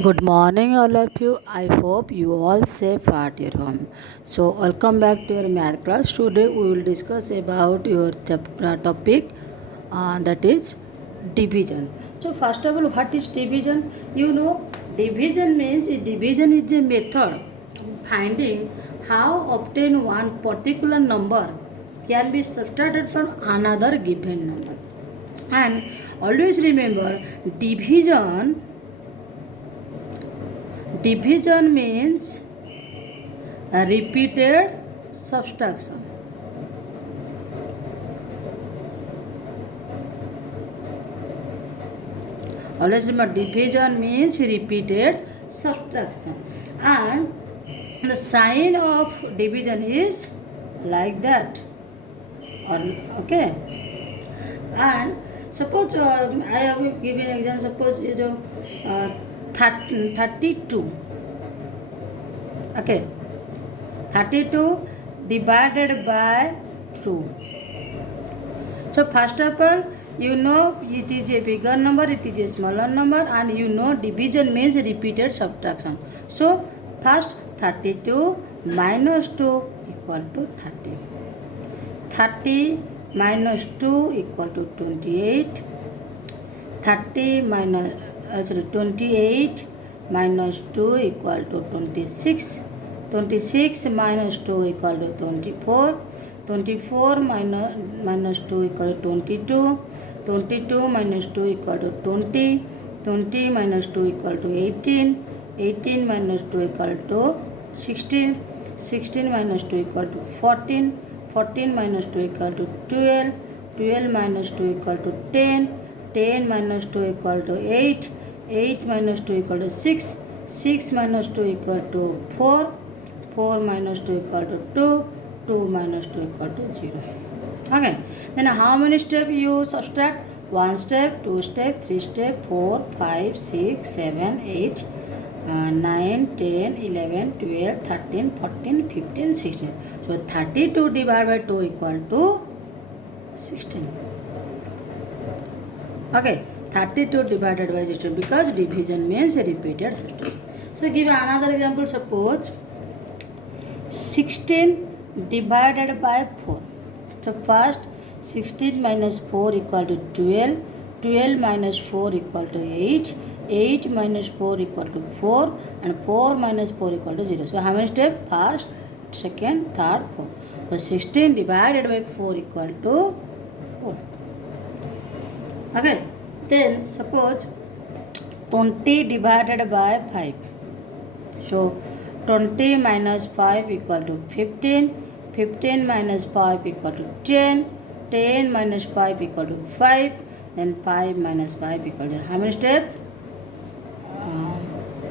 Good morning, all of you. I hope you all safe at your home. So, welcome back to your math class. Today, we will discuss about your topic that is division. So, first of all, what is division? Division means division is a method of finding how obtain one particular number can be subtracted from another given number. And always remember, division means a repeated subtraction. Always remember, division means repeated subtraction. And the sign of division is like that. Okay. And suppose I have given an example. Suppose 32. Okay. 32 divided by 2. So first of all, it is a bigger number, it is a smaller number, and division means repeated subtraction. So first 32 minus 2 equal to 30. 30 minus 2 equal to 28. 28 minus 2 equal to 26. 26 minus 2 equal to 24. 24 minus 2 equal to 22. 22 minus 2 equal to 20. 20 minus 2 equal to 18. 18 minus 2 equal to 16. 16 minus 2 equal to 14. 14 minus 2 equal to 12. 12 minus 2 equal to 10. 10 minus 2 equal to 8. 8 minus 2 equal to 6. 6 minus 2 equal to 4. 4 minus 2 equal to 2. 2 minus 2 equal to 0. Okay. Then how many steps you subtract? 1 step, 2 step, 3 step, 4, 5, 6, 7, 8, 9, 10, 11, 12, 13, 14, 15, 16. So 32 divided by 2 equal to 16. Okay, 32 divided by 16 because division means a repeated subtraction. So give another example. Suppose 16 divided by 4. So first 16 minus 4 equal to 12. 12 minus 4 equal to 8. 8 minus 4 equal to 4 and 4 minus 4 equal to 0. So how many steps? First, second, third, fourth. So 16 divided by 4 equal to 4. Okay. Then suppose 20 divided by 5. So 20 minus 5 equal to 15. 15 minus 5 equal to 10. 10 minus 5 equal to 5. Then 5 minus 5 equal to how many steps?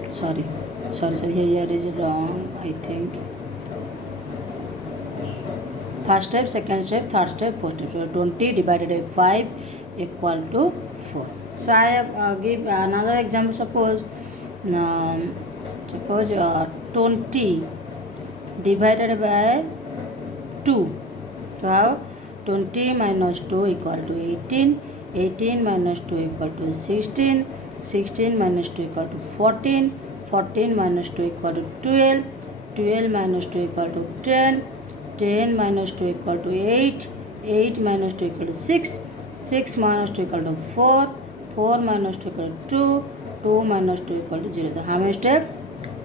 Sorry, here is wrong, I think. First step, second step, third step, fourth step. So 20 divided by 5 equal to 4. So I have give another example. Suppose 20 divided by 2. So how 20 minus 2 equal to 18. 18 minus 2 equal to 16. 16 minus 2 equal to 14. 14 minus 2 equal to 12. 12 minus 2 equal to 10. 10 minus 2 equal to 8. 8 minus 2 equal to 6. 6 minus 2 equal to 4. 4 minus 2 equal to 2. 2 minus 2 equal to 0. So how many steps?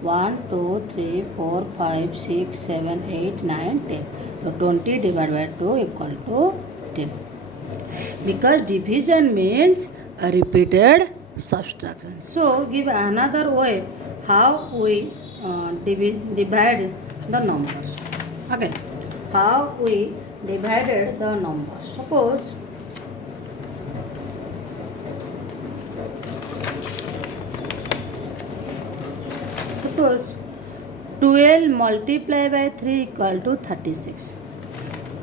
1, 2, 3, 4, 5, 6, 7, 8, 9, 10. So 20 divided by 2 equal to 10. Because division means a repeated subtraction. So give another way how we divide the numbers. Okay, how we divided the numbers. Suppose 12 multiplied by 3 equal to 36.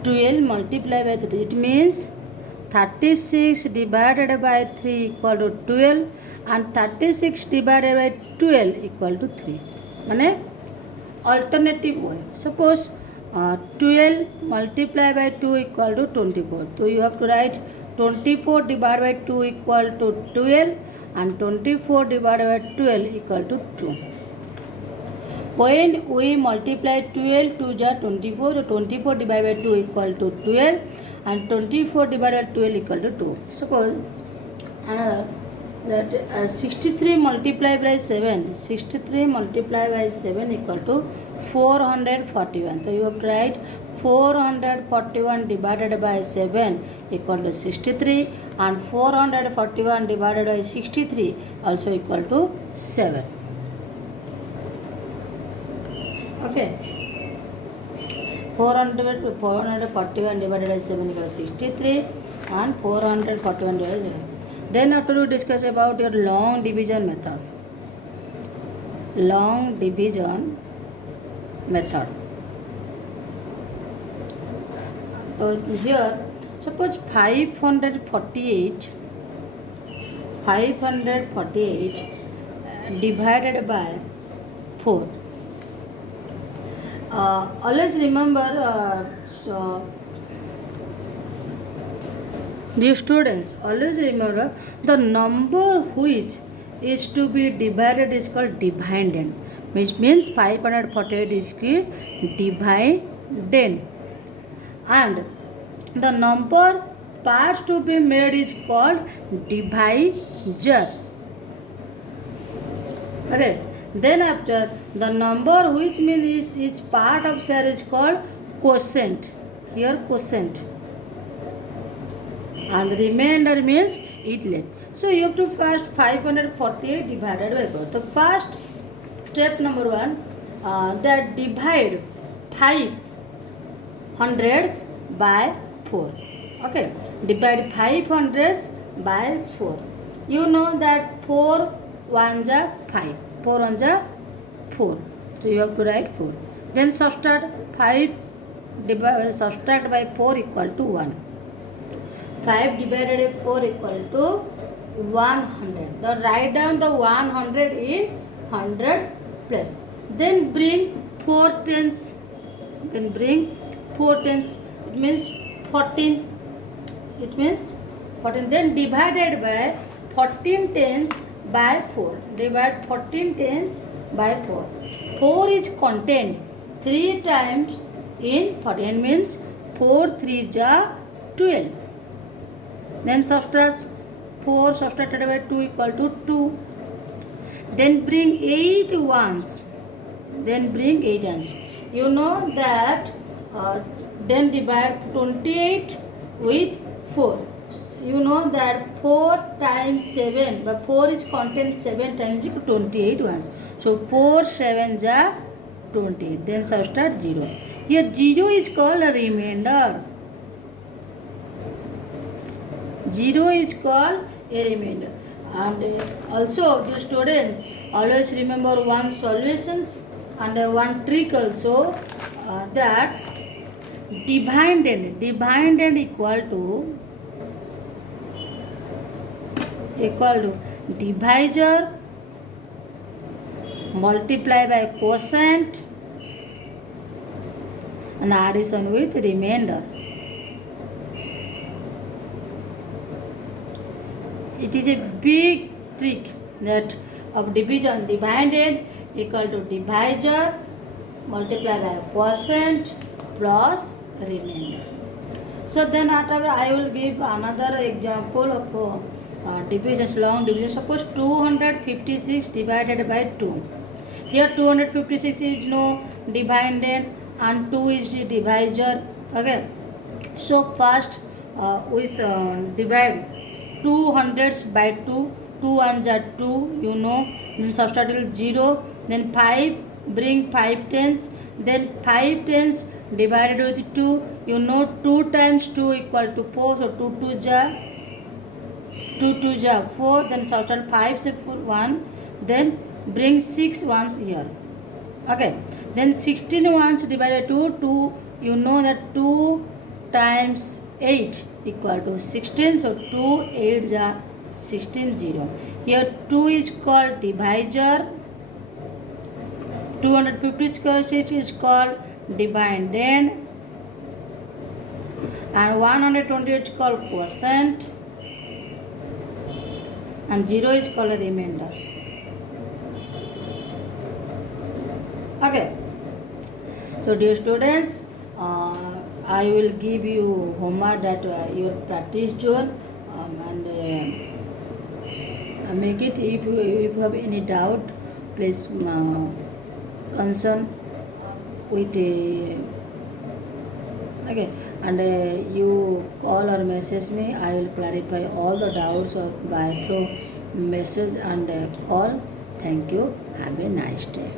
12 multiplied by 3, it means 36 divided by 3 equal to 12 and 36 divided by 12 equal to 3. Mane alternative way. Suppose 12 multiplied by 2 equal to 24. So you have to write 24 divided by 2 equal to 12 and 24 divided by 12 equal to 2. When we multiply 12 2 ja 24, so 24 divided by 2 equal to 12 and 24 divided by 12 equal to 2. Suppose another that 63 multiplied by 7, 63 multiplied by 7 equal to 441. So you have to write 441 divided by 7 equal to 63 and 441 divided by 63 also equal to 7. Okay. 441 divided by 7 equals 63 and 441 divided by 7. Then after you discuss about your long division method. Long division method. So here suppose 548 divided by 4. Always remember dear students, always remember the number which is to be divided is called dividend, which means 548 is dividend, and the number parts to be made is called divisor. Okay. Then after the number which means is part of share is called quotient. Here quotient. And the remainder means it left. So you have to first 548 divided by 4. The first step number 1, that divide 5 hundreds by 4. Okay, divide 5 hundreds by 4. You know that 4 1 ja 5. 4 1 ja 4. So you have to write 4. Then subtract 5 subtract by 4 equal to 1. 5 divided by 4 equal to 100. Then write down the 100 in 100 place. Then bring 4 tens. Then bring 4 tens. It means 14. It means 14. Then divided by 14 tens by 4. Divide 14 tens by 4. 4 is contained 3 times in 14, means 4 3 ja 12. Then subtract 4 subtracted by 2 equal to 2. Then bring 8 ones. Then bring 8 ones. You know that then divide 28 with 4. You know that 4 times 7, but 4 is contained 7 times equal to 28 ones. So 4 7 ja 20. Then subtract 0. Here 0 is called a remainder. 0 is called a remainder. And also the students always remember one solutions and one trick also, that dividend equal to divisor multiply by quotient and addition with remainder. It is a big trick that of division. Dividend equal to divisor multiply by quotient plus remainder. So then after I will give another example of division, long division. Suppose 256 divided by 2. Here 256 is no dividend and 2 is the divisor. Okay. So first we divide 200s by 2. 2 1 ja 2, you know. Then subtract 0. Then 5, bring 5 tens. Then 5 tens divided with 2. You know 2 times 2 equal to 4. So 2 2 ja 4. Then subtract 5 say 4 1. Then bring 6 ones here. Okay. Then 16 ones divided 2. 2, you know that 2 times 8 equal to 16. So 2 8 ja 16 0. Here 2 is called divisor. 256 is called dividend. And 128 is called quotient. and 0 is called a remainder. Okay. So dear students, I will give you homework that your practice zone, and make it. If you have any doubt, please concern with okay, and you call or message me. I will clarify all the doubts by through message and call. Thank you. Have a nice day.